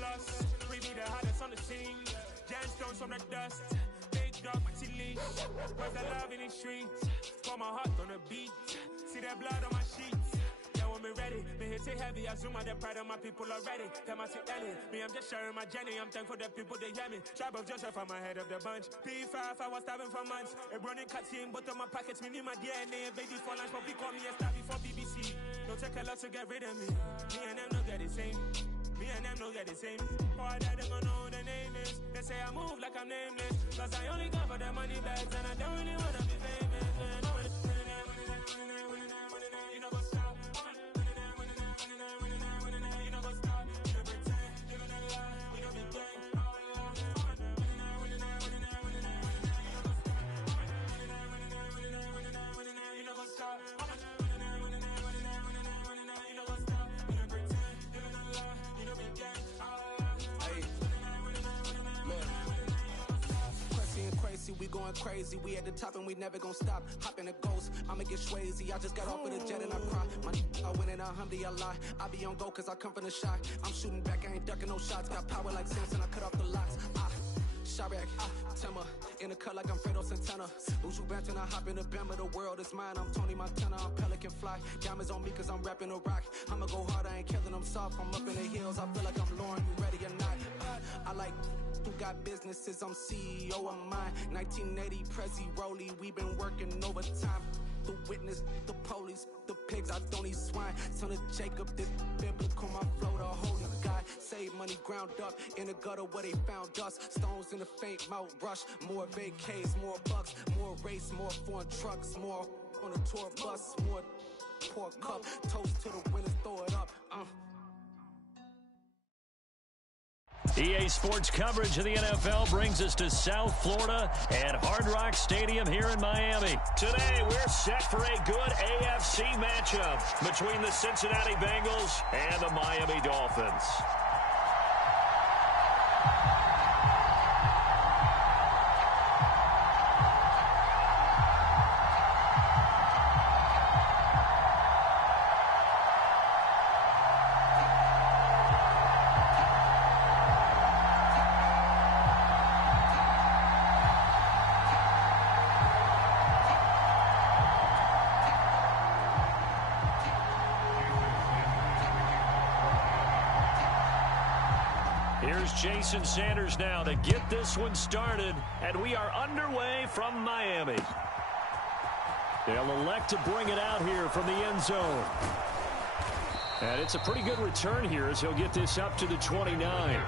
lost. We be the hottest on the scene. Gemstones from the dust. Big dog, Maxi Leash. Where's the love in the streets? Pour my heart on the beat. See that blood on my sheets. Yeah, when me ready, me hit it heavy. I zoom out the pride of my people already. Tell my Ellie, me I'm just sharing my journey. I'm thankful that people they hear me. Tribe of Joseph, I'm ahead of the bunch. P5, I was starving for months. A running cutscene, but on my pockets, me need my DNA. Baby for lunch, but we call me a star before BBC. Don't take a lot to get rid of me. Me and them don't get the same. Me and them don't get the same. Boy, that they gonna know who the name is. They say I move like I'm nameless. Cause I only come for the money bags and I don't really wanna be famous. You know what's up? You know what's up? You don't pretend, you don't lie, you don't be gang. You know what's up? We going crazy, we at the top and we never gonna stop. Hop in a ghost, I'ma get swayzy. I just got off of the jet and I cry. I win in a Humvee, I lie. I be on go cause I come from the shot. I'm shooting back, I ain't ducking no shots. Got power like Samson, I cut off the locks. Chirac, Timmer, in the cut like I'm Fredo Santana. Uju Banton, I hop in the Bama, the world is mine. I'm Tony Montana, I'm Pelican Fly. Diamonds on me cause I'm rapping a rock. I'ma go hard, I ain't killing them soft. I'm up in the hills, I feel like I'm Lauren, you ready or not? I like who got businesses, I'm CEO of mine. 1980 Prezi Rolly, we been working overtime. The witness, the police, the pigs, I don't eat swine. Son of Jacob, this biblical, my flow, the holy guy. Save money ground up in the gutter where they found dust. Stones in the faint mouth rush. More vacays, more bucks, more race, more foreign trucks, more on a tour bus, more pour cup. Toast to the winners, throw it up. EA Sports coverage of the NFL brings us to South Florida at Hard Rock Stadium here in Miami. Today, we're set for a good AFC matchup between the Cincinnati Bengals and the Miami Dolphins. Here's Jason Sanders now to get this one started, and we are underway from Miami. They'll elect to bring it out here from the end zone. And it's a pretty good return here as he'll get this up to the 29.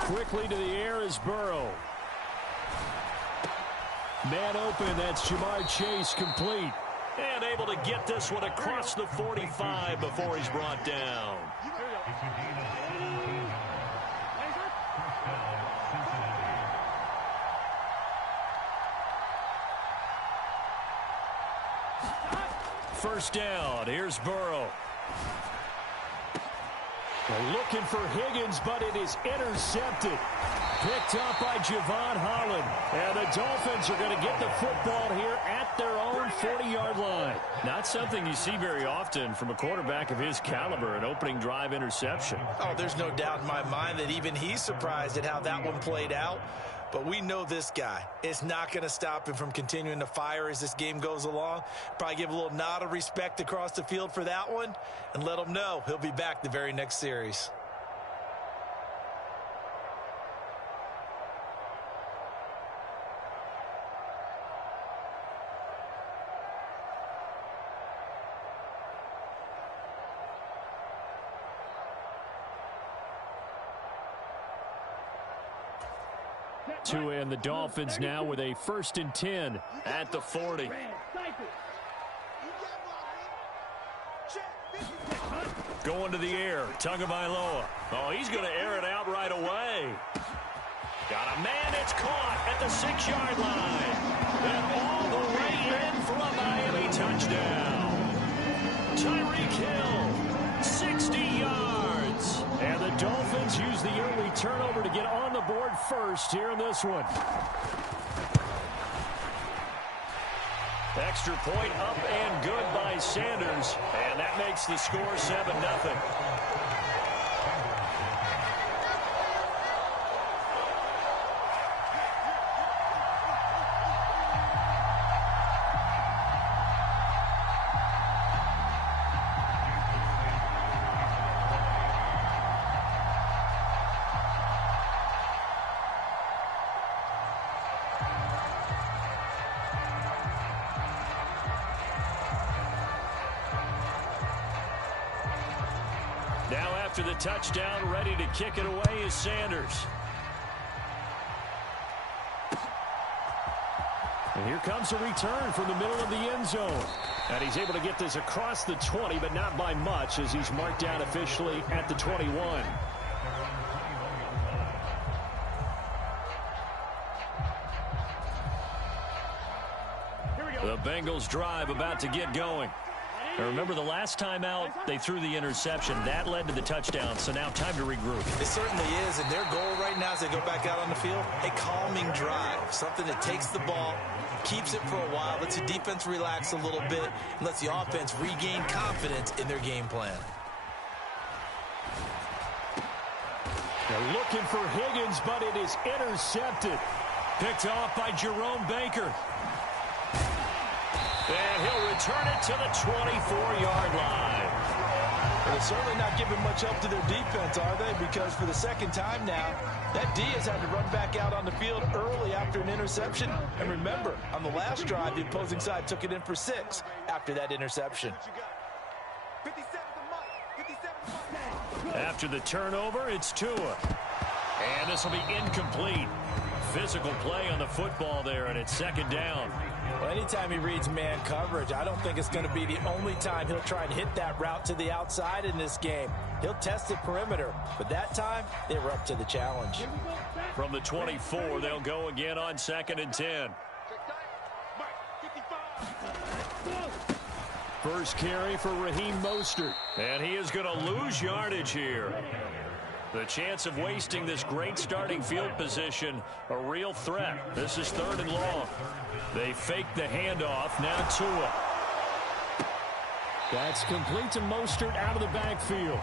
Quickly to the air is Burrow. Man open, that's Jamar Chase complete. And able to get this one across the 45 before he's brought down. First down, here's Burrow. Looking for Higgins, but it is intercepted. Picked up by Javon Holland. And the Dolphins are going to get the football here at their own 40-yard line. Not something you see very often from a quarterback of his caliber, an opening drive interception. Oh, there's no doubt in my mind that even he's surprised at how that one played out. But we know this guy is not going to stop him from continuing to fire as this game goes along. Probably give a little nod of respect across the field for that one and let him know he'll be back the very next series. And the Dolphins now with a 1st and 10 at the 40. Going to the air, Tagovailoa. Oh, he's going to air it out right away. Got a man at It's caught at the 6-yard line. And all the way in for a Miami touchdown. Tyreek Hill, 60 yards. And the Dolphins use the early turnover to get on the board first here in this one. Extra point up and good by Sanders. And that makes the score 7-0. Now after the touchdown, ready to kick it away is Sanders. And here comes a return from the middle of the end zone. And he's able to get this across the 20, but not by much, as he's marked down officially at the 21. The Bengals drive about to get going. Now remember, the last time out, they threw the interception. That led to the touchdown, so now time to regroup. It certainly is, and their goal right now as they go back out on the field, a calming drive, something that takes the ball, keeps it for a while, lets the defense relax a little bit, and lets the offense regain confidence in their game plan. They're looking for Higgins, but it is intercepted. Picked off by Jerome Baker. And he'll return it to the 24-yard line. Well, they're certainly not giving much help to their defense, are they? Because for the second time now, that D has had to run back out on the field early after an interception. And remember, on the last drive, the opposing side took it in for 6 after that interception. After the turnover, it's Tua. And this will be incomplete. Physical play on the football there, and it's second down. Well, anytime he reads man coverage, I don't think it's going to be the only time he'll try and hit that route to the outside in this game. He'll test the perimeter, but that time, they were up to the challenge. From the 24, they'll go again on 2nd and 10. First carry for Raheem Mostert, and he is going to lose yardage here. The chance of wasting this great starting field position, a real threat. This is 3rd and long. They fake the handoff. Now Tua. That's complete to Mostert out of the backfield.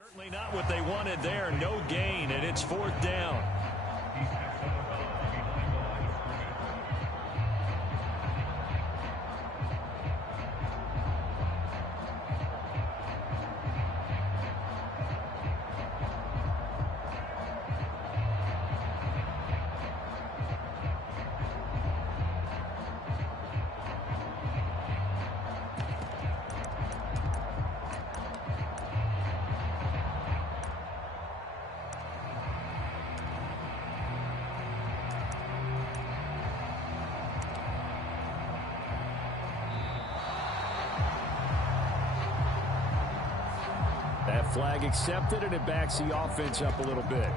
Certainly not what they wanted there. No gain, and it's 4th down. That flag accepted, and it backs the offense up a little bit.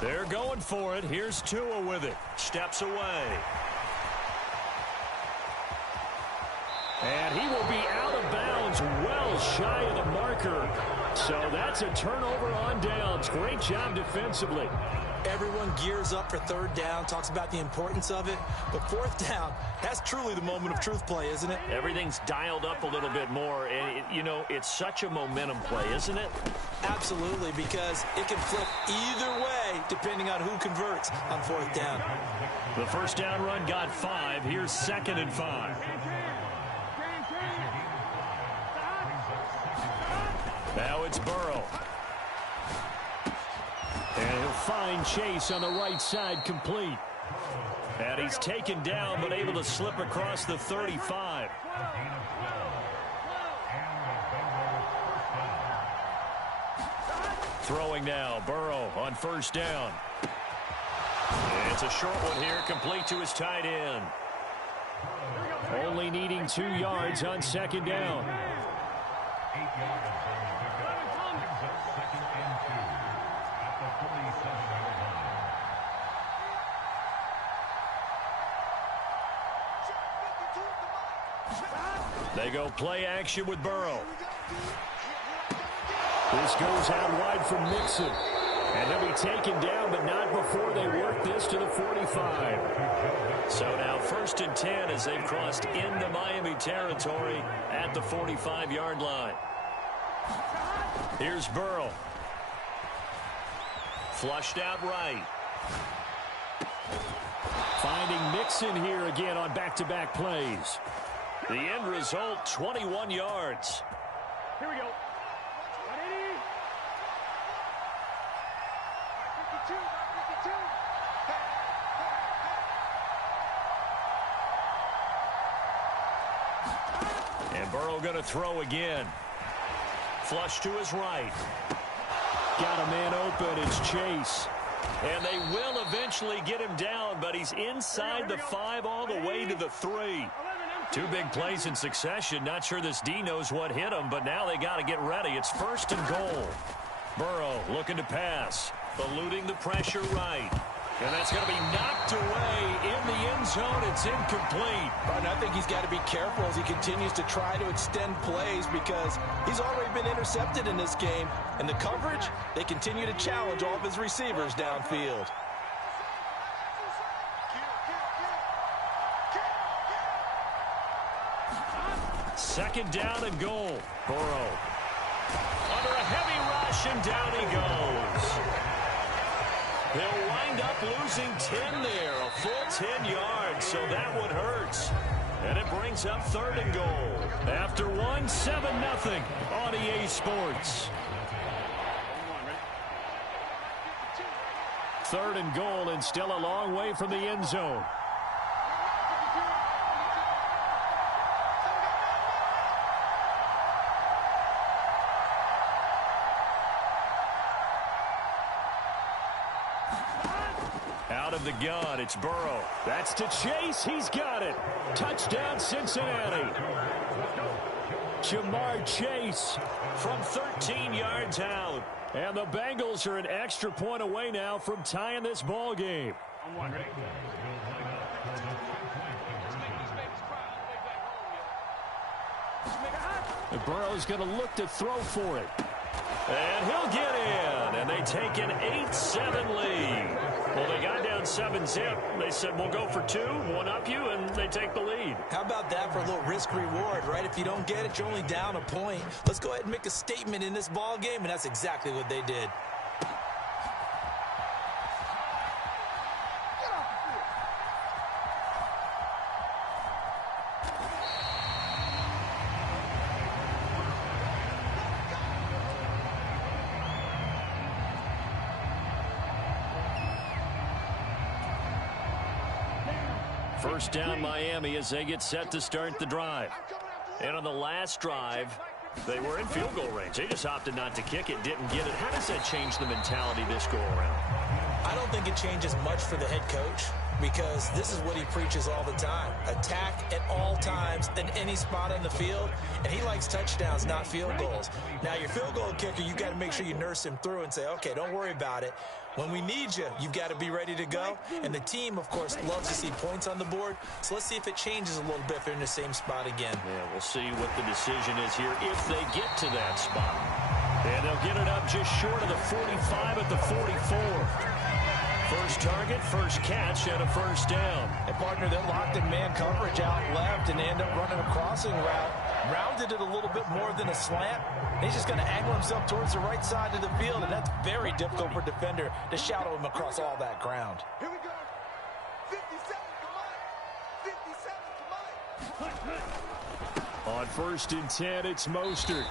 They're going for it. Here's Tua with it. Steps away. And he will be out of bounds, well shy of the marker. So that's a turnover on downs. Great job defensively. Everyone gears up for third down, talks about the importance of it. But fourth down, that's truly the moment of truth play, isn't it? Everything's dialed up a little bit more. And, you know, it's such a momentum play, isn't it? Absolutely, because it can flip either way depending on who converts on fourth down. The first down run got 5. Here's 2nd and 5. Now it's Burrow. And he'll find Chase on the right side, complete. And he's taken down but able to slip across the 35. Throwing now, Burrow on first down. It's a short one here, complete to his tight end. Only needing 2 yards on 2nd down. They go play action with Burrow. This goes out wide from Mixon. And he'll be taken down, but not before they work this to the 45. So now 1st and 10 as they've crossed into Miami territory at the 45-yard line. Here's Burrow. Flushed out right. Finding Mixon here again on back-to-back plays. The end result, 21 yards. Here we go. 52. And Burrow going to throw again. Flush to his right. Got a man open. It's Chase. And they will eventually get him down, but he's inside the 5 all the way to the 3. 2 big plays in succession. Not sure this D knows what hit him, but now they got to get ready. It's 1st and goal. Burrow looking to pass. Eluding the pressure right. And that's going to be knocked away in the end zone. It's incomplete. And I think he's got to be careful as he continues to try to extend plays because he's already been intercepted in this game. And the coverage, they continue to challenge all of his receivers downfield. Second down and goal. Burrow under a heavy rush, and down he goes. He'll wind up losing 10 there, a full 10 yards, so that one hurts. And it brings up 3rd and goal. After 7-0 on EA Sports. 3rd and goal, and still a long way from the end zone. Out of the gun, it's Burrow. That's to Chase. He's got it. Touchdown, Cincinnati. Jamar Chase from 13 yards out. And the Bengals are an extra point away now from tying this ball game. And Burrow's going to look to throw for it. And he'll get in. And they take an 8-7 lead. Well, they got down 7-0. They said, we'll go for 2, one up you, and they take the lead. How about that for a little risk-reward, right? If you don't get it, you're only down a point. Let's go ahead and make a statement in this ball game, and that's exactly what they did. First down Miami as they get set to start the drive. And on the last drive, they were in field goal range. They just opted not to kick it, didn't get it. How does that change the mentality this go around? I don't think it changes much for the head coach because this is what he preaches all the time. Attack at all times in any spot on the field, and he likes touchdowns, not field goals. Now, your field goal kicker, you got to make sure you nurse him through and say, okay, don't worry about it. When we need you, you've got to be ready to go. And the team, of course, loves to see points on the board. So let's see if it changes a little bit if they're in the same spot again. Yeah, we'll see what the decision is here if they get to that spot. And they'll get it up just short of the 45 at the 44. First target, first catch, and a first down. And, partner, they're locked in man coverage out left, and they end up running a crossing route. Rounded it a little bit more than a slant. He's just going to angle himself towards the right side of the field, and that's very difficult for a defender to shadow him across all that ground. Here we go. 57, come on. 57, come on. On 1st and 10, it's Mostert.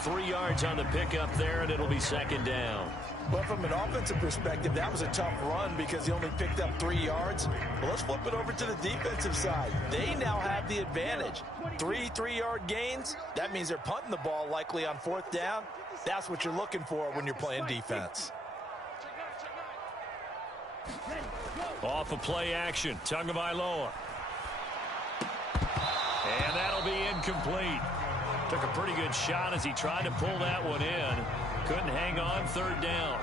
3 yards on the pickup there, and it'll be 2nd down. But from an offensive perspective, that was a tough run because he only picked up 3 yards. Well, let's flip it over to the defensive side. They now have the advantage. 3-3-yard gains. That means they're punting the ball likely on 4th down. That's what you're looking for when you're playing defense. Off of play action, Tagovailoa. And that'll be incomplete. Took a pretty good shot as he tried to pull that one in. Couldn't hang on, 3rd down.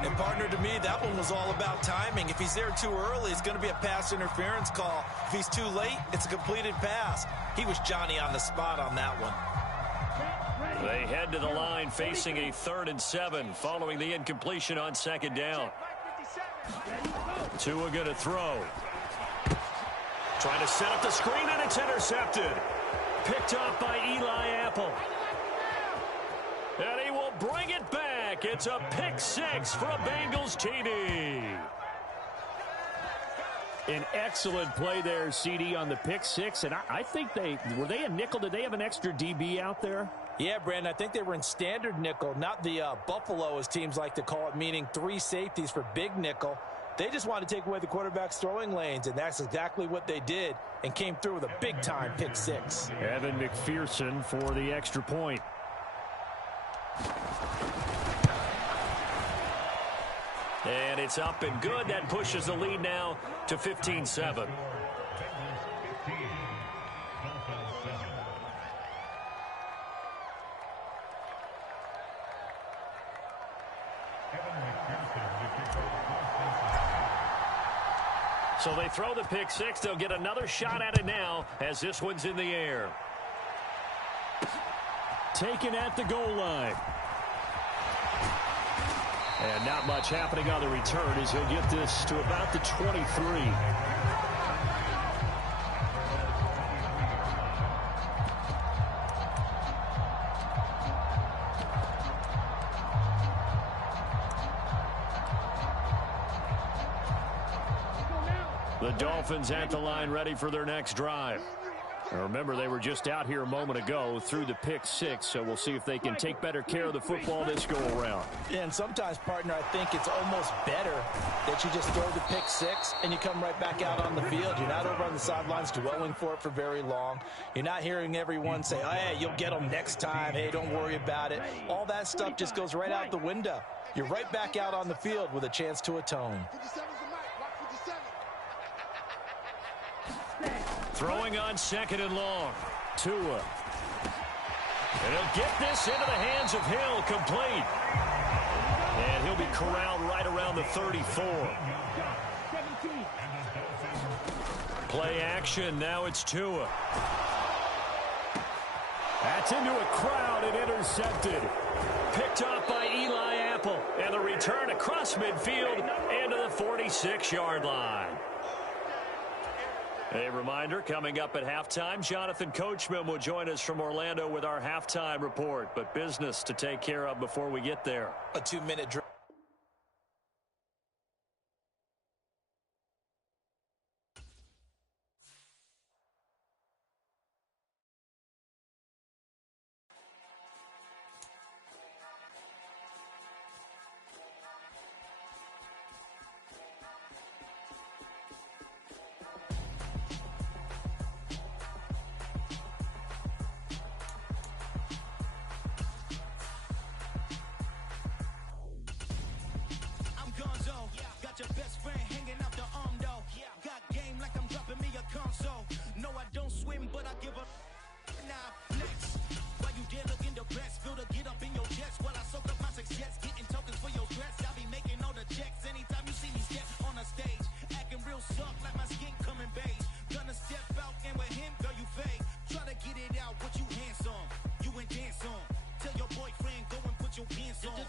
And, partner, to me, that one was all about timing. If he's there too early, it's going to be a pass interference call. If he's too late, it's a completed pass. He was Johnny on the spot on that one. They head to the line facing a 3rd and 7 following the incompletion on 2nd down. Tua going to throw. Trying to set up the screen, and it's intercepted. Picked off by Eli Apple. And he will bring it back. It's a pick 6 for a Bengals TD. An excellent play there, CD, on the pick 6. And I think were they a nickel? Did they have an extra DB out there? Yeah, Brandon, I think they were in standard nickel, not the Buffalo, as teams like to call it, meaning 3 safeties for big nickel. They just wanted to take away the quarterback's throwing lanes, and that's exactly what they did and came through with a big-time pick 6. Evan McPherson for the extra point. And it's up and good. That pushes the lead now to 15-7. So they throw the pick 6. They'll get another shot at it now as this one's in the air. Taken at the goal line. And not much happening on the return as he'll get this to about the 23. The Dolphins at the line ready for their next drive. Now remember, they were just out here a moment ago through the pick 6, so we'll see if they can take better care of the football this go-around. Yeah, and sometimes, partner, I think it's almost better that you just throw the pick 6 and you come right back out on the field. You're not over on the sidelines dwelling for it for very long. You're not hearing everyone say, oh, hey, you'll get them next time. Hey, don't worry about it. All that stuff just goes right out the window. You're right back out on the field with a chance to atone. Throwing on 2nd and long. Tua. And he'll get this into the hands of Hill, complete. And he'll be corralled right around the 34. Play action, now it's Tua. That's into a crowd and intercepted. Picked off by Eli Apple. And the return across midfield into the 46-yard line. A reminder, coming up at halftime, Jonathan Coachman will join us from Orlando with our halftime report. But business to take care of before we get there. A 2-minute drill.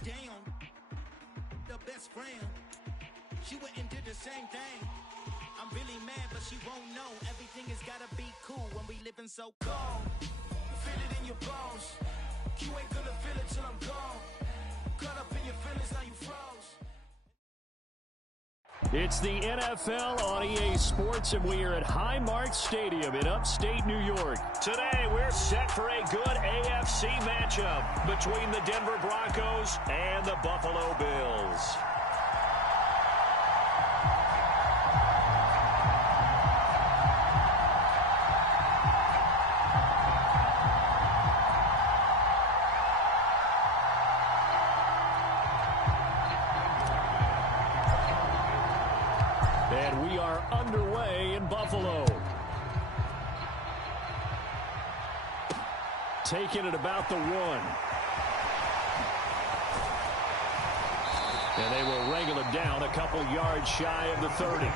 Down, the best friend. she went and did the same thing. I'm really mad, but she won't know. Everything has gotta be cool when we living so cold. Feel it in your bones. You ain't gonna feel it till I'm gone. Caught up in your feelings, now you froze. It's the NFL on EA Sports, and we are at Highmark Stadium in upstate New York. Today, we're set for a good AFC matchup between the Denver Broncos and the Buffalo Bills. And we are underway in Buffalo. Taking it about the 1. And they will wrangle it down a couple yards shy of the 30.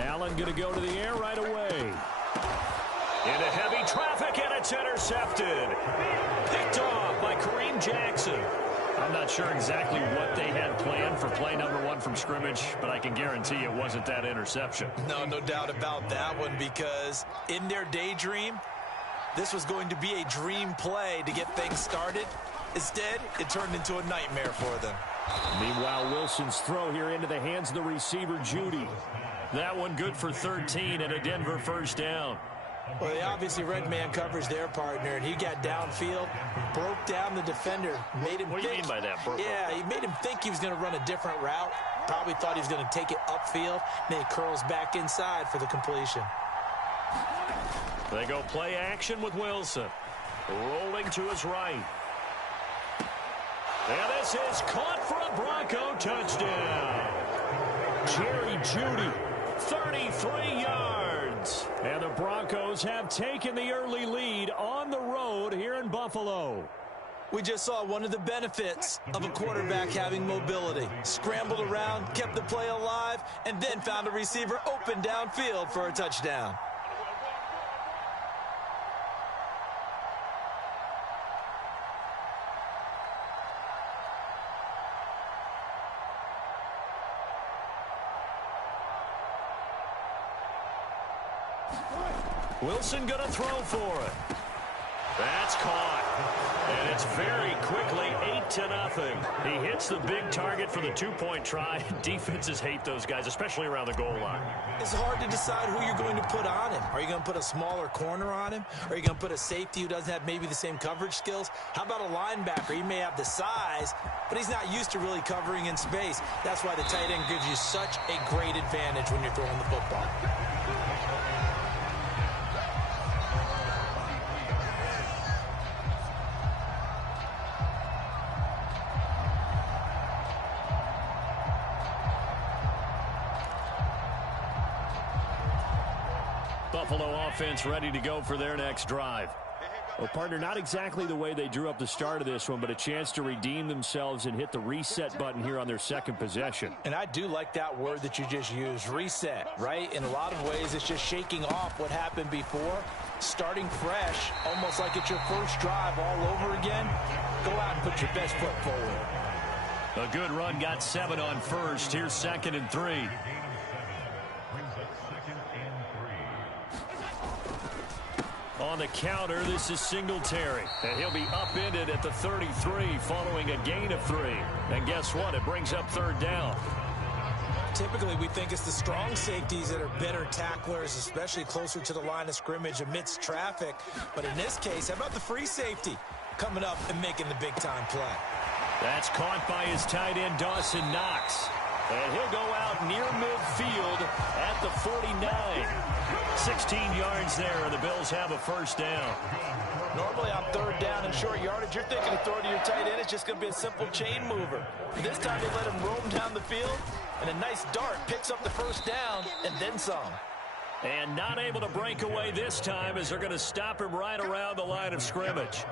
Allen going to go to the air right away. Into heavy traffic, and it's intercepted. Picked off by Kareem Jackson. I'm not sure exactly what they had planned for play number 1 from scrimmage, but I can guarantee it wasn't that interception. No doubt about that one, because in their daydream, this was going to be a dream play to get things started. Instead, it turned into a nightmare for them. Meanwhile, Wilson's throw here into the hands of the receiver, Judy. That one good for 13 and a Denver first down. Well, they obviously red man coverage their partner, and he got downfield, broke down the defender, made him What do you mean by that, bro? Yeah, he made him think he was going to run a different route. Probably thought he was going to take it upfield, and then he curls back inside for the completion. They go play action with Wilson. Rolling to his right. And this is caught for a Bronco touchdown. Jerry Jeudy, 33 yards. And the Broncos have taken the early lead on the road here in Buffalo. We just saw one of the benefits of a quarterback having mobility. Scrambled around, kept the play alive, and then found a receiver open downfield for a touchdown. Wilson going to throw for it. That's caught. And it's very quickly 8-0. He hits the big target for the 2-point try. Defenses hate those guys, especially around the goal line. It's hard to decide who you're going to put on him. Are you going to put a smaller corner on him? Are you going to put a safety who doesn't have maybe the same coverage skills? How about a linebacker? He may have the size, but he's not used to really covering in space. That's why the tight end gives you such a great advantage when you're throwing the football. Buffalo offense ready to go for their next drive. Well, partner, not exactly the way they drew up the start of this one, but a chance to redeem themselves and hit the reset button here on their second possession. And I do like that word that you just used, reset, right? In a lot of ways, it's just shaking off what happened before, starting fresh, almost like it's your first drive all over again. Go out and put your best foot forward. A good run, got 7 on first. Here's 2nd and 3. On the counter, this is Singletary. And he'll be upended at the 33 following a gain of 3. And guess what? It brings up 3rd down. Typically, we think it's the strong safeties that are better tacklers, especially closer to the line of scrimmage amidst traffic. But in this case, how about the free safety coming up and making the big-time play? That's caught by his tight end, Dawson Knox. And he'll go out near midfield at the 49. 16 yards there, and the Bills have a first down. Normally on 3rd down and short yardage, you're thinking of throwing to your tight end. It's just going to be a simple chain mover. This time they let him roam down the field, and a nice dart picks up the first down and then some. And not able to break away this time as they're going to stop him right around the line of scrimmage.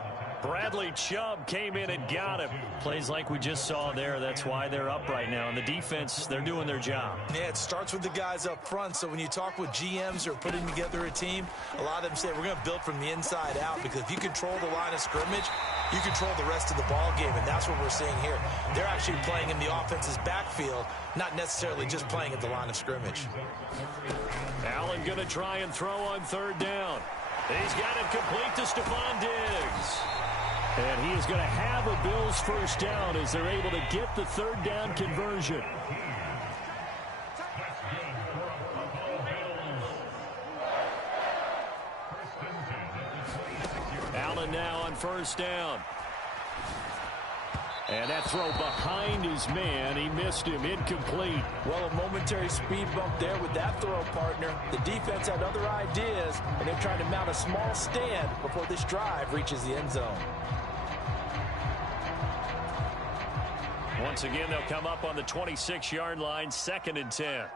Bradley Chubb came in and got him. Plays like we just saw there. That's why they're up right now. And the defense, they're doing their job. Yeah, it starts with the guys up front. So when you talk with GMs who are putting together a team, a lot of them say we're going to build from the inside out, because if you control the line of scrimmage, you control the rest of the ball game, and that's what we're seeing here. They're actually playing in the offense's backfield, not necessarily just playing at the line of scrimmage. Allen going to try and throw on third down. He's got it complete to Stephon Diggs. And he is going to have a Bills first down as they're able to get the third down conversion. Allen now on first down. And that throw behind his man. He missed him. Incomplete. Well, a momentary speed bump there with that throw, partner. The defense had other ideas, and they're trying to mount a small stand before this drive reaches the end zone. Once again, they'll come up on the 26-yard line, 2nd and 10.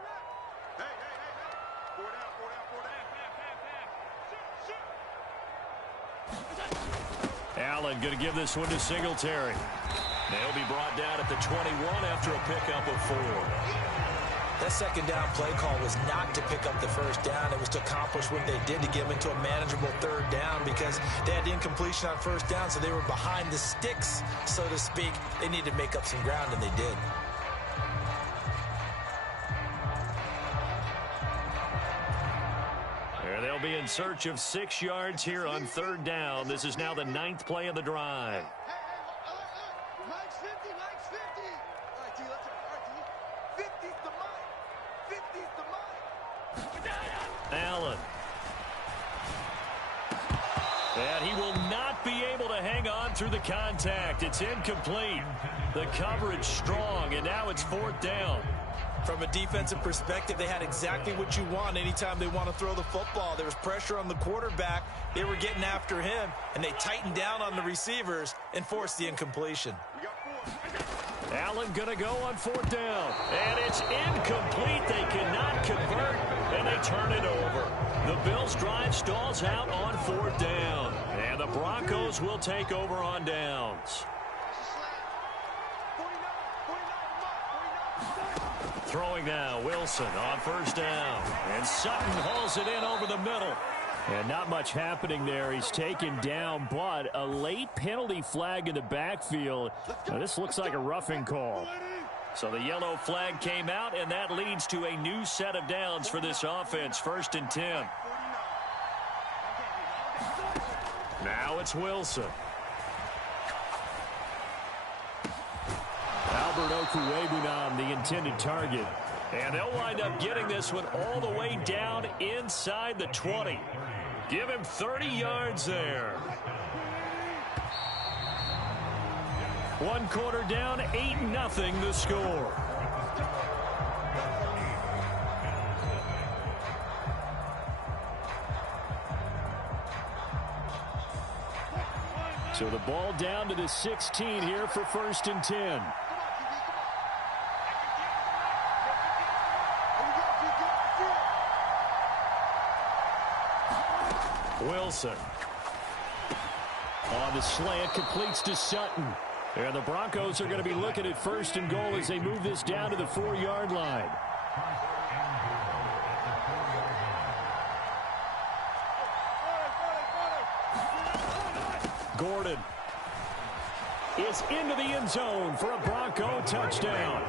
Allen going to give this one to Singletary. They'll be brought down at the 21 after a pickup of 4. That second down play call was not to pick up the first down. It was to accomplish what they did, to get them into a manageable third down, because they had incompletion on first down, so they were behind the sticks, so to speak. They needed to make up some ground, and they did. And they'll be in search of 6 yards here on third down. This is now the 9th play of the drive. Allen. And he will not be able to hang on through the contact. It's incomplete. The coverage strong, and now it's 4th down. From a defensive perspective, they had exactly what you want anytime they want to throw the football. There was pressure on the quarterback. They were getting after him, and they tightened down on the receivers and forced the incompletion. Allen going to go on 4th down. And it's incomplete. They cannot convert, and they turn it over. The Bills' drive stalls out on 4th down. And the Broncos will take over on downs. Throwing now, Wilson on first down. And Sutton hauls it in over the middle. And not much happening there. He's taken down, but a late penalty flag in the backfield. Now, this looks like a roughing call. So the yellow flag came out, and that leads to a new set of downs for this offense. 1st and 10. Now it's Wilson. Albert Okwuegbunam, the intended target. And they'll wind up getting this one all the way down inside the 20. Give him 30 yards there. 1 quarter down, 8-0 the score. So the ball down to the 16 here for 1st and 10. Wilson on the slant, completes to Sutton. And the Broncos are going to be looking at 1st and goal as they move this down to the 4-yard line. Gordon is into the end zone for a Bronco touchdown.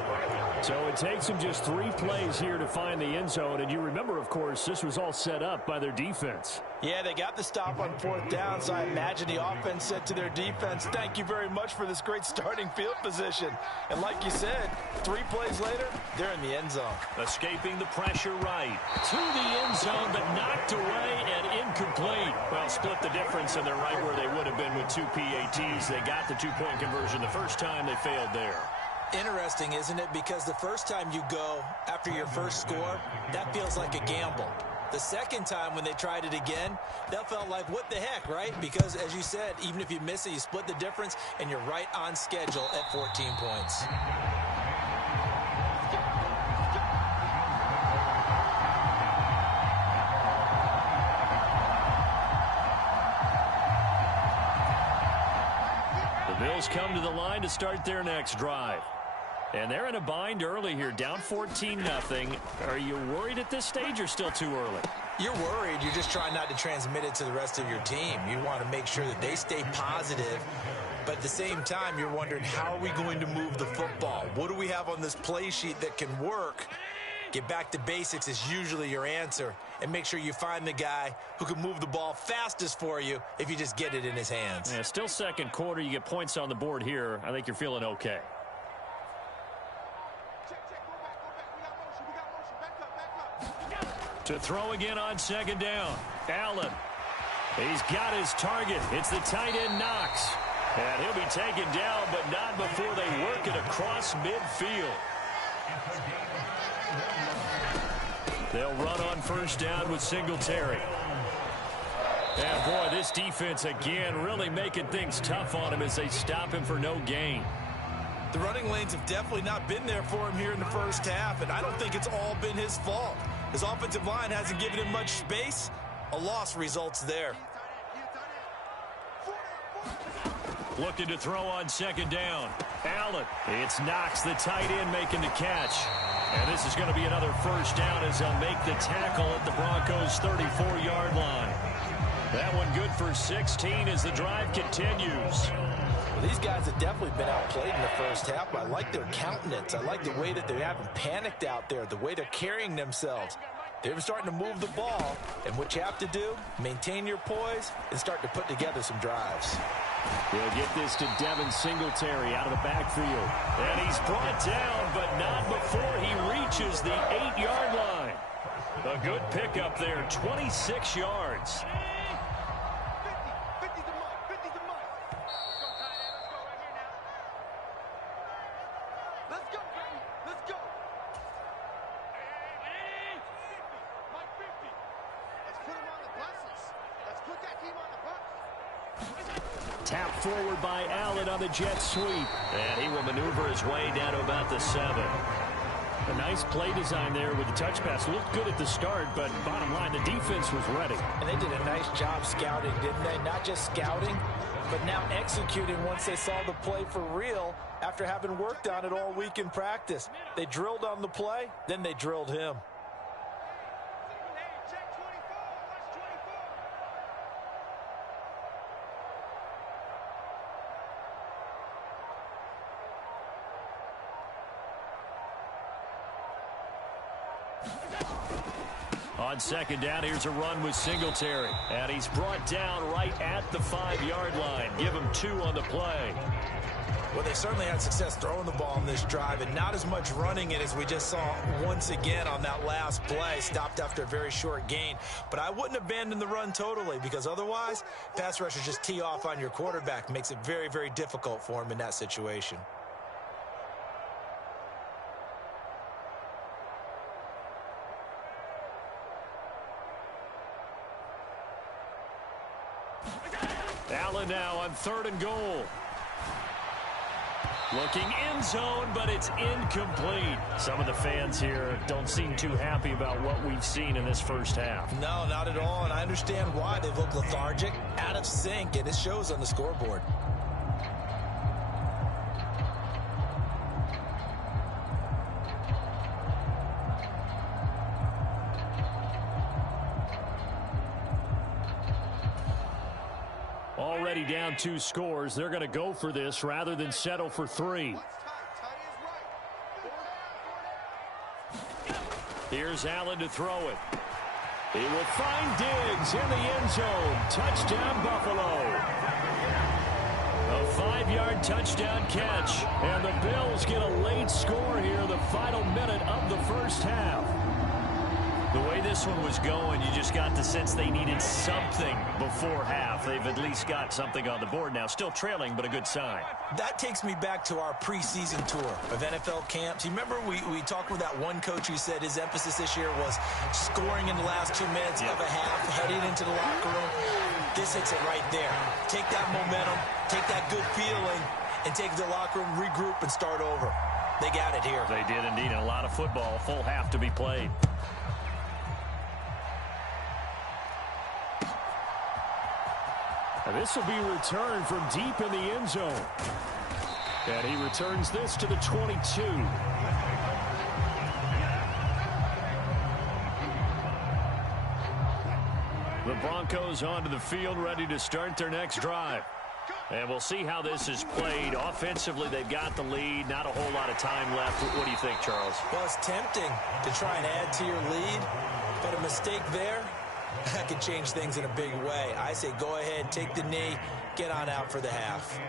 So it takes them just 3 plays here to find the end zone. And you remember, of course, this was all set up by their defense. Yeah, they got the stop on 4th down, so I imagine the offense said to their defense, thank you very much for this great starting field position. And like you said, 3 plays later, they're in the end zone. Escaping the pressure right to the end zone, but knocked away and incomplete. Well, split the difference, and they're right where they would have been with 2 PATs. They got the 2-point conversion the first time. They failed there. Interesting, isn't it? Because the first time you go after your first score, that feels like a gamble. The second time when they tried it again, that felt like, what the heck, right? Because, as you said, even if you miss it, you split the difference, and you're right on schedule at 14 points. Bills come to the line to start their next drive. And they're in a bind early here, down 14-0. Are you worried at this stage or still too early? You're worried. You're just trying not to transmit it to the rest of your team. You want to make sure that they stay positive. But at the same time, you're wondering, how are we going to move the football? What do we have on this play sheet that can work? Get back to basics is usually your answer. And make sure you find the guy who can move the ball fastest for you if you just get it in his hands. Yeah, still second quarter. You get points on the board here. I think you're feeling okay. To throw again on second down. Allen. He's got his target. It's the tight end Knox. And he'll be taken down, but not before they work it across midfield. They'll run on first down with Singletary. And, boy, this defense, again, really making things tough on him as they stop him for no gain. The running lanes have definitely not been there for him here in the first half, and I don't think it's all been his fault. His offensive line hasn't given him much space. A loss results there. Looking to throw on second down. Allen. It's Knox, the tight end, making the catch. And this is going to be another first down as they'll make the tackle at the Broncos' 34-yard line. That one good for 16 as the drive continues. Well, these guys have definitely been outplayed in the first half, but I like their countenance. I like the way that they haven't panicked out there, the way they're carrying themselves. They're starting to move the ball, and what you have to do, maintain your poise and start to put together some drives. They'll get this to Devin Singletary out of the backfield. And he's brought down, but not before he reaches the 8-yard line. A good pickup there, 26 yards. Tapped forward by Allen on the jet sweep. And he will maneuver his way down to about the 7. A nice play design there with the touch pass. Looked good at the start, but bottom line, the defense was ready. And they did a nice job scouting, didn't they? Not just scouting, but now executing once they saw the play for real after having worked on it all week in practice. They drilled on the play, then they drilled him. On second down, here's a run with Singletary. And he's brought down right at the 5-yard line. Give him 2 on the play. Well, they certainly had success throwing the ball on this drive and not as much running it as we just saw once again on that last play. Stopped after a very short gain. But I wouldn't abandon the run totally because otherwise, pass rushers just tee off on your quarterback. Makes it very, very difficult for him in that situation. Allen now on 3rd and goal. Looking end zone, but it's incomplete. Some of the fans here don't seem too happy about what we've seen in this first half. No, not at all, and I understand why. They look lethargic, out of sync, and it shows on the scoreboard. Already down 2 scores. They're going to go for this rather than settle for 3. Here's Allen to throw it. He will find Diggs in the end zone. Touchdown, Buffalo. A 5-yard touchdown catch. And the Bills get a late score here, the final minute of the first half. The way this one was going, you just got the sense they needed something before half. They've at least got something on the board now. Still trailing, but a good sign. That takes me back to our preseason tour of NFL camps. You remember we talked with that one coach who said his emphasis this year was scoring in the last 2 minutes of a half, heading into the locker room. This hits it right there. Take that momentum, take that good feeling, and take it to the locker room, regroup, and start over. They got it here. They did indeed, and a lot of football, full half to be played. And this will be returned from deep in the end zone. And he returns this to the 22. The Broncos onto the field, ready to start their next drive. And we'll see how this is played. Offensively, they've got the lead. Not a whole lot of time left. What do you think, Charles? Well, it's tempting to try and add to your lead, but a mistake there, that could change things in a big way. I say go ahead, take the knee, get on out for the half.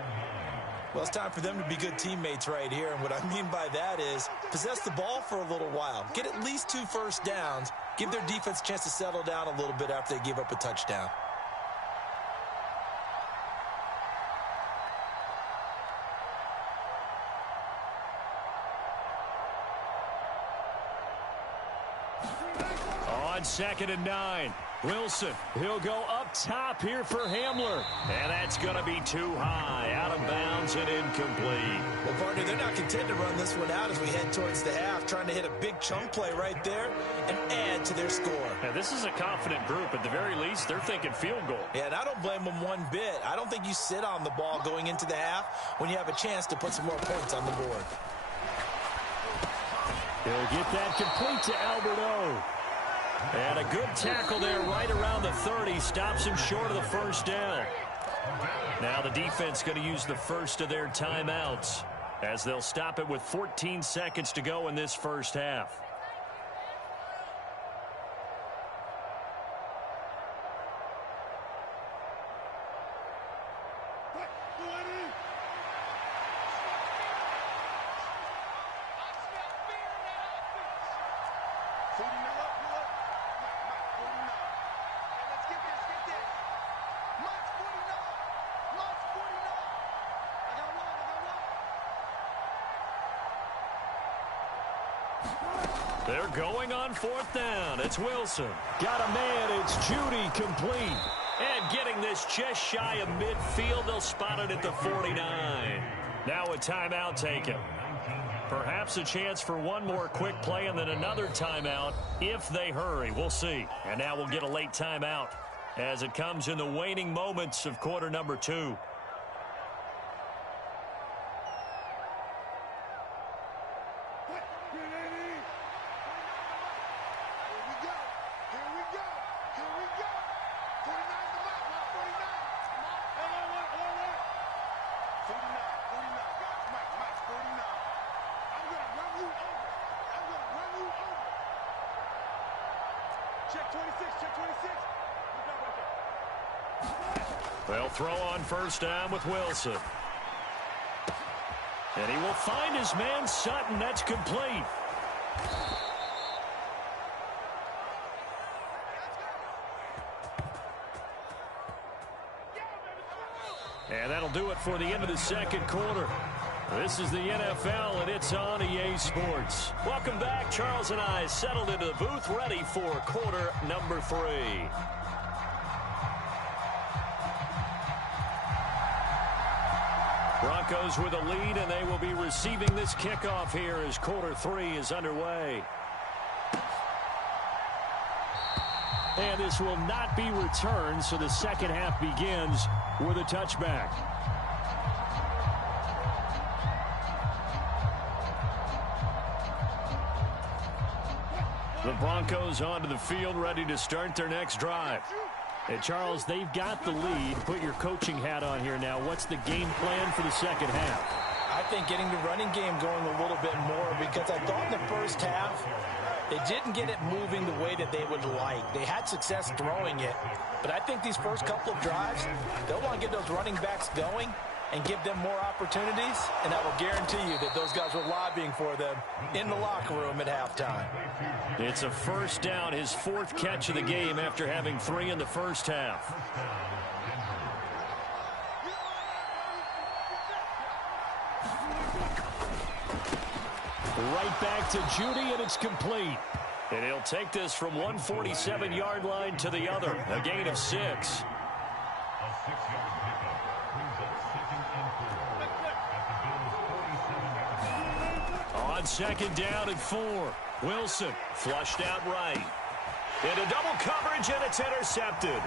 Well, it's time for them to be good teammates right here, and what I mean by that is possess the ball for a little while. Get at least 2 first downs. Give their defense a chance to settle down a little bit after they give up a touchdown. On 2nd and 9. Wilson, he'll go up top here for Hamler. And that's going to be too high. Out of bounds and incomplete. Well, partner, they're not content to run this one out as we head towards the half, trying to hit a big chunk play right there and add to their score. Now, this is a confident group. At the very least, they're thinking field goal. Yeah, and I don't blame them one bit. I don't think you sit on the ball going into the half when you have a chance to put some more points on the board. He'll get that complete to Alberto. And a good tackle there right around the 30. Stops him short of the first down. Now the defense going to use the first of their timeouts as they'll stop it with 14 seconds to go in this first half. They're going on 4th down. It's Wilson. Got a man. It's Judy complete. And getting this just shy of midfield. They'll spot it at the 49. Now a timeout taken. Perhaps a chance for one more quick play and then another timeout if they hurry. We'll see. And now we'll get a late timeout as it comes in the waning moments of quarter number 2. They'll throw on first down with Wilson. And he will find his man Sutton. That's complete. And that'll do it for the end of the second quarter. This is the NFL, and it's on EA Sports. Welcome back. Charles and I settled into the booth, ready for quarter number 3. Broncos with a lead, and they will be receiving this kickoff here as quarter 3 is underway. And this will not be returned, so the second half begins with a touchback. The Broncos onto the field, ready to start their next drive. And Charles, they've got the lead. Put your coaching hat on here now. What's the game plan for the second half? I think getting the running game going a little bit more, because I thought in the first half they didn't get it moving the way that they would like. They had success throwing it, but I think these first couple of drives, they'll want to get those running backs going and give them more opportunities, and I will guarantee you that those guys were lobbying for them in the locker room at halftime. It's a first down, his 4th catch of the game after having 3 in the first half. Right back to Judy, and it's complete. And he'll take this from 147-yard line to the other, a gain of 6. On 2nd down and 4, Wilson flushed out right. Into double coverage, and it's intercepted.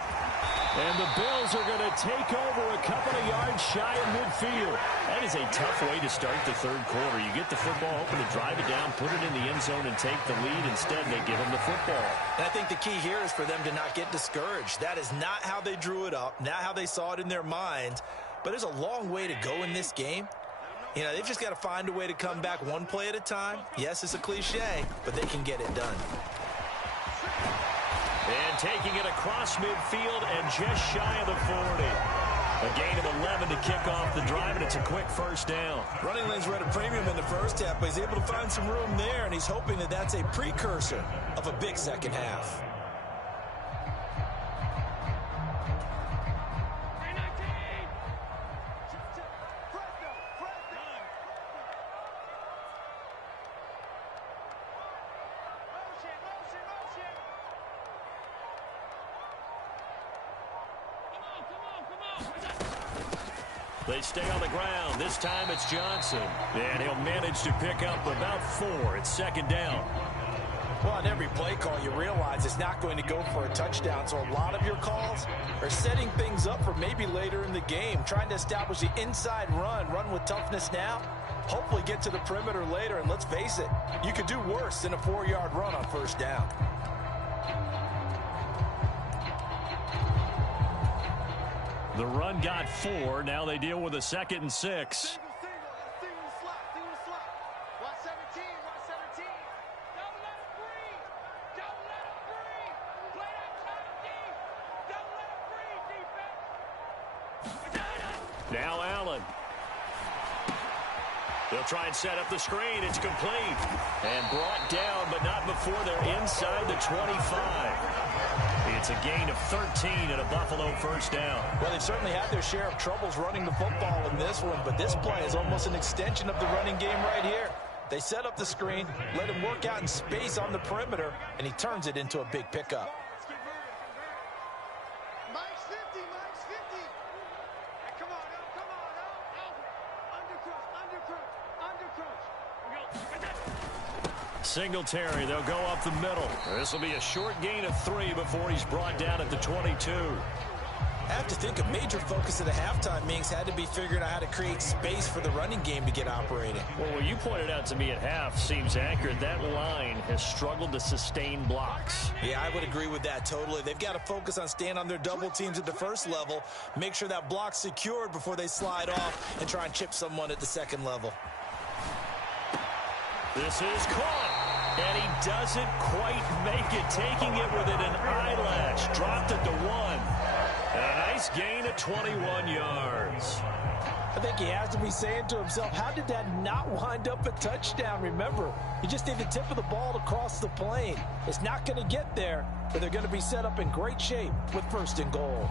And the Bills are going to take over a couple of yards shy of midfield. That is a tough way to start the third quarter. You get the football, hoping to drive it down, put it in the end zone, and take the lead. Instead, they give them the football. And I think the key here is for them to not get discouraged. That is not how they drew it up, not how they saw it in their minds. But there's a long way to go in this game. You know, they've just got to find a way to come back one play at a time. Yes, it's a cliche, but they can get it done. And taking it across midfield and just shy of the 40. A gain of 11 to kick off the drive, and it's a quick first down. Running lanes were at a premium in the first half, but he's able to find some room there, and he's hoping that that's a precursor of a big second half. They stay on the ground. This time it's Johnson. And he'll manage to pick up about 4. It's second down. Well, on every play call, you realize it's not going to go for a touchdown. So a lot of your calls are setting things up for maybe later in the game, trying to establish the inside run with toughness now, hopefully get to the perimeter later. And let's face it, you could do worse than a 4-yard run on first down. The run got 4. Now they deal with a 2nd and 6. Single slot. Watch 17. Don't let him breathe. Play that shot deep. Don't let him breathe, defense. Now Allen. They'll try and set up the screen. It's complete. And brought down, but not before they're inside the 25. It's a gain of 13 and a Buffalo first down. Well, they've certainly had their share of troubles running the football in this one, but this play is almost an extension of the running game right here. They set up the screen, let him work out in space on the perimeter, and he turns it into a big pickup. Mike's 50. Come on. Undercross. Singletary, they'll go up the middle. This will be a short gain of 3 before he's brought down at the 22. I have to think a major focus of the halftime meetings had to be figuring out how to create space for the running game to get operating. Well, what you pointed out to me at half seems accurate. That line has struggled to sustain blocks. Yeah, I would agree with that totally. They've got to focus on staying on their double teams at the first level, make sure that block's secured before they slide off and try and chip someone at the second level. This is caught, and he doesn't quite make it, taking it within an eyelash. Dropped it to 1. And a nice gain of 21 yards. I think he has to be saying to himself, how did that not wind up a touchdown? Remember, you just need the tip of the ball to cross the plane. It's not going to get there, but they're going to be set up in great shape with 1st and goal.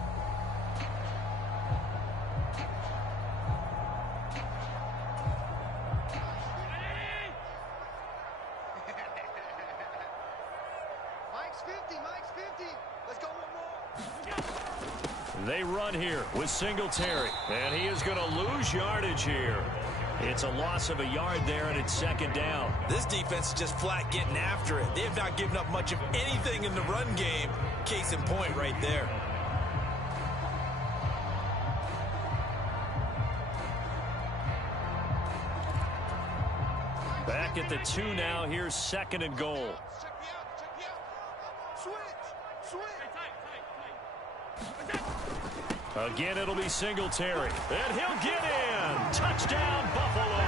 Mike's 50. Let's go one more. They run here with Singletary, and he is going to lose yardage here. It's a loss of a yard there, and it's second down. This defense is just flat getting after it. They have not given up much of anything in the run game. Case in point right there. Back at the 2 now. Here's 2nd and goal. Check me out. Switch. Again, it'll be Singletary. And he'll get in. Touchdown, Buffalo.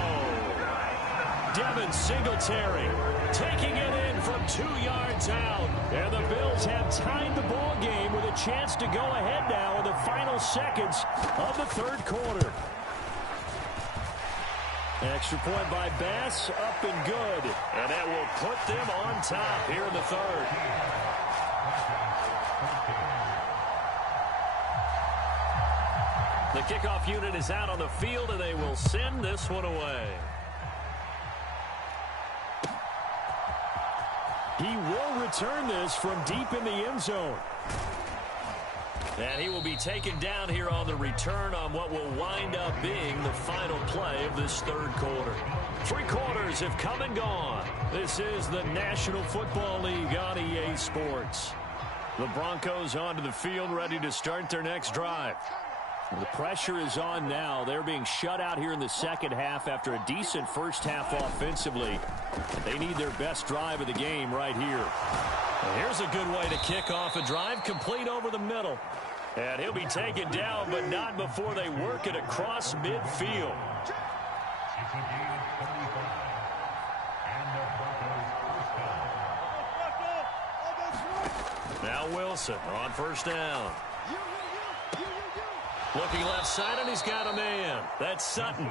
Devin Singletary taking it in from 2 yards out. And the Bills have tied the ball game with a chance to go ahead now in the final seconds of the third quarter. Extra point by Bass, up and good. And that will put them on top here in the third. The kickoff unit is out on the field, and they will send this one away. He will return this from deep in the end zone. And he will be taken down here on the return on what will wind up being the final play of this third quarter. 3 quarters have come and gone. This is the National Football League on EA Sports. The Broncos onto the field, ready to start their next drive. The pressure is on now. They're being shut out here in the second half after a decent first half offensively. They need their best drive of the game right here. And here's a good way to kick off a drive, complete over the middle. And he'll be taken down, but not before they work it across midfield. Now Wilson on first down. Looking left side, and he's got a man. That's Sutton.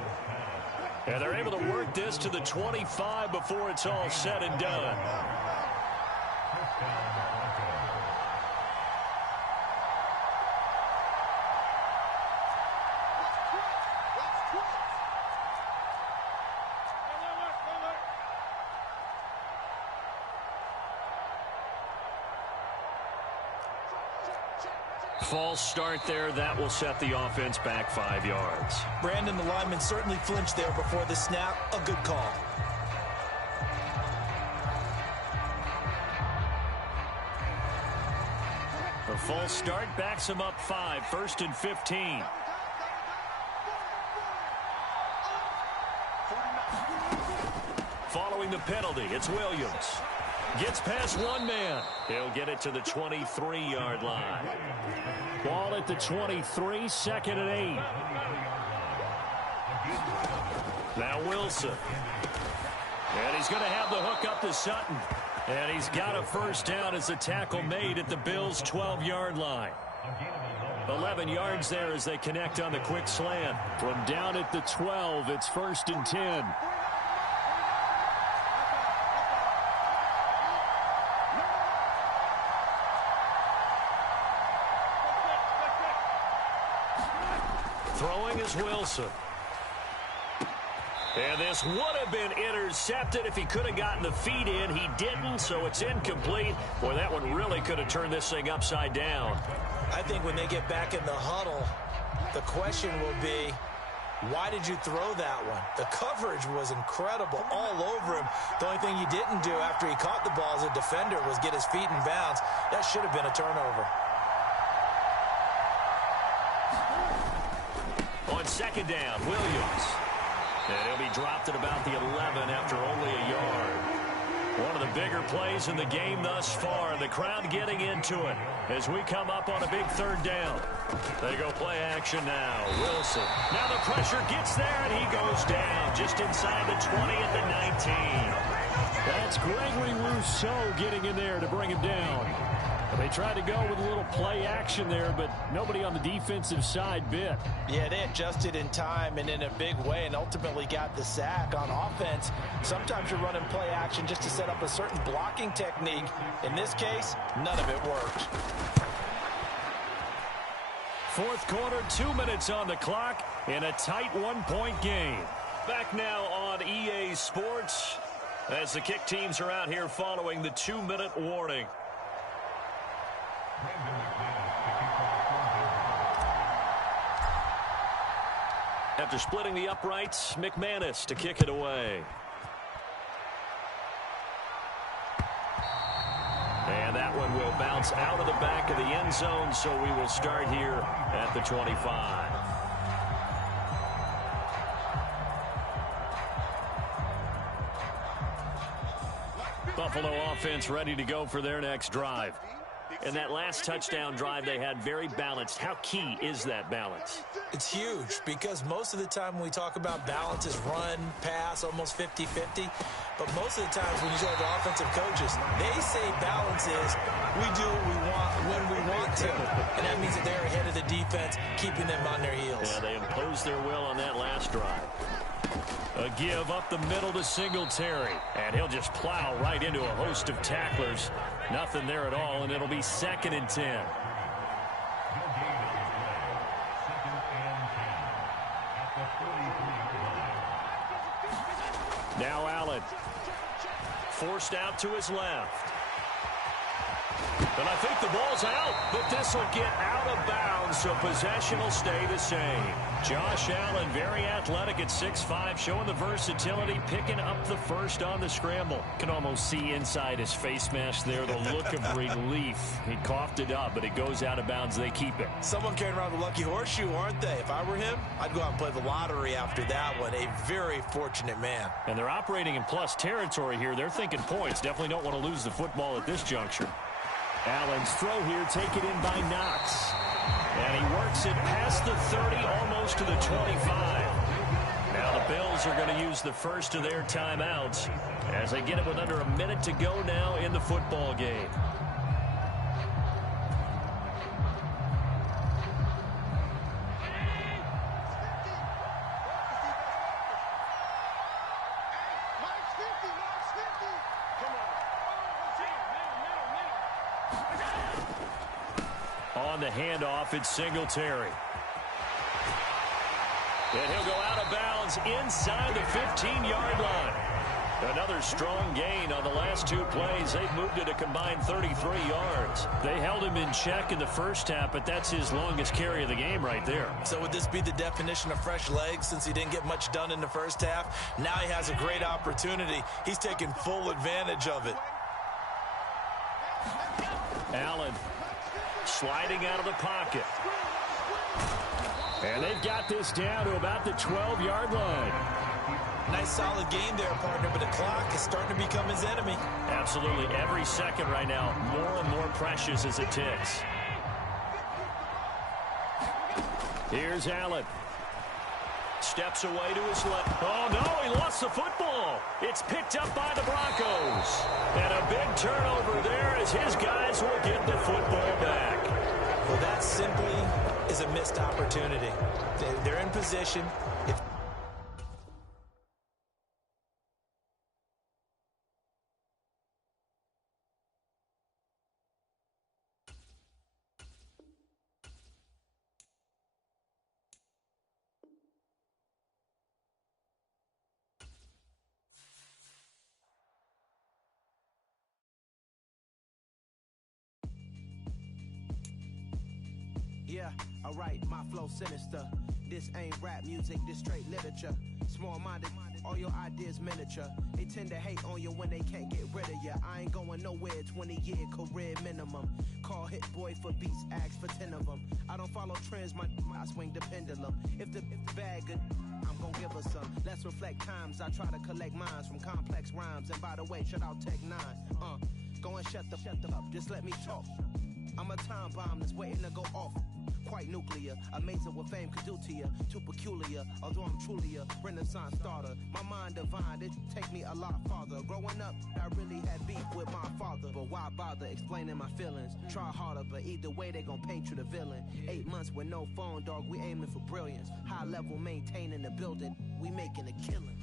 And they're able to work this to the 25 before it's all said and done. False start there. That will set the offense back 5 yards. Brandon, the lineman certainly flinched there before the snap. A good call. A false start backs him up 5, 1st and 15. Following the penalty, it's Williams. Gets past one man. He'll get it to the 23-yard line. Ball at the 23, 2nd and 8. Now Wilson. And he's going to have the hook up to Sutton. And he's got a first down as the tackle made at the Bills' 12-yard line. 11 yards there as they connect on the quick slant. From down at the 12, it's 1st and 10. Throwing is Wilson. And this would have been intercepted if he could have gotten the feet in. He didn't, so it's incomplete. Boy, that one really could have turned this thing upside down. I think when they get back in the huddle, the question will be, why did you throw that one? The coverage was incredible all over him. The only thing he didn't do after he caught the ball as a defender was get his feet in bounds. That should have been a turnover. On 2nd down, Williams. And he'll be dropped at about the 11 after only a yard. One of the bigger plays in the game thus far. The crowd getting into it as we come up on a big 3rd down. They go play action now. Wilson. Now the pressure gets there, and he goes down just inside the 20 at the 19. That's Gregory Rousseau getting in there to bring him down. They tried to go with a little play action there, but nobody on the defensive side bit. Yeah, they adjusted in time and in a big way and ultimately got the sack. On offense, sometimes you're running play action just to set up a certain blocking technique. In this case, none of it worked. 4th quarter, 2 minutes on the clock in a tight 1-point game. Back now on EA Sports as the kick teams are out here following the 2-minute warning. After splitting the uprights, McManus to kick it away. And that one will bounce out of the back of the end zone, so we will start here at the 25. Buffalo offense ready to go for their next drive. And that last touchdown drive they had very balanced. How key is that balance? It's huge because most of the time when we talk about balance is run, pass, almost 50-50. But most of the times when you talk to offensive coaches, they say balance is we do what we want when we want to. And that means that they're ahead of the defense, keeping them on their heels. Yeah, they imposed their will on that last drive. A give up the middle to Singletary. And he'll just plow right into a host of tacklers. Nothing there at all, and it'll be 2nd and 10. Now Allen. Forced out to his left. And I think the ball's out, but this will get out of bounds, so possession will stay the same. Josh Allen, very athletic at 6'5", showing the versatility, picking up the first on the scramble. Can almost see inside his face mask there, the look of relief. He coughed it up, but it goes out of bounds. They keep it. Someone carrying around the lucky horseshoe, aren't they? If I were him, I'd go out and play the lottery after that one. A very fortunate man. And they're operating in plus territory here. They're thinking points. Definitely don't want to lose the football at this juncture. Allen's throw here taken in by Knox. And he works it past the 30, almost to the 25. Now the Bills are going to use the first of their timeouts as they get it with under a minute to go now in the football game. On the handoff, it's Singletary. And he'll go out of bounds inside the 15-yard line. Another strong gain on the last two plays. They've moved it a combined 33 yards. They held him in check in the first half, but that's his longest carry of the game right there. So would this be the definition of fresh legs since he didn't get much done in the first half? Now he has a great opportunity. He's taking full advantage of it. Allen sliding out of the pocket. And they've got this down to about the 12-yard line. Nice solid game there, partner, but the clock is starting to become his enemy. Absolutely. Every second right now, more and more precious as it ticks. Here's Allen. Steps away to his left. Oh, no, he lost the football. It's picked up by the Broncos. And a big turnover there as his guys will get the football back. Well, that simply is a missed opportunity. They're in position. Yeah, alright, my flow sinister. This ain't rap music, this straight literature. Small-minded, all your ideas miniature. They tend to hate on you when they can't get rid of you. I ain't going nowhere, 20-year career minimum. Call Hit Boy for beats, ask for 10 of them. I don't follow trends, I swing the pendulum. If the bag good, I'm gonna give her some. Let's reflect times, I try to collect minds from complex rhymes. And by the way, shout out Tech 9. Go and shut the up, just let me talk. I'm a time bomb that's waiting to go off. Quite nuclear, amazing what fame could do to you. Too peculiar, although I'm truly a renaissance starter. My mind divine, it take me a lot farther. Growing up, I really had beef with my father. But why bother explaining my feelings? Try harder, but either way they gon' paint you the villain. 8 months with no phone, dog, we aiming for brilliance. High level maintaining the building, we making a killing.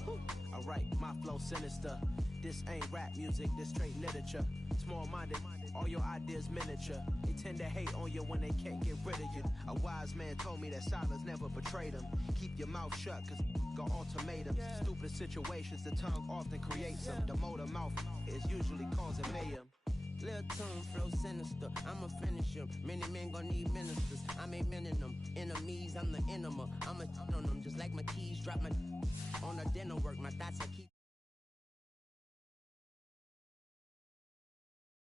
Alright, my flow sinister. This ain't rap music, this straight literature. Small-minded, all your ideas miniature. They tend to hate on you when they can't get rid of you. A wise man told me that silence never betrayed him. Keep your mouth shut, cause got ultimatums. Stupid situations, the tongue often creates them. The motor mouth is usually causing mayhem. Lil' tune, flow sinister, I'ma finish him. Many men gon' need ministers, I'm ain't meaning them. Enemies, I'm the enema. I'ma on them, just like my keys, drop my on the dinner work, my thoughts I keep.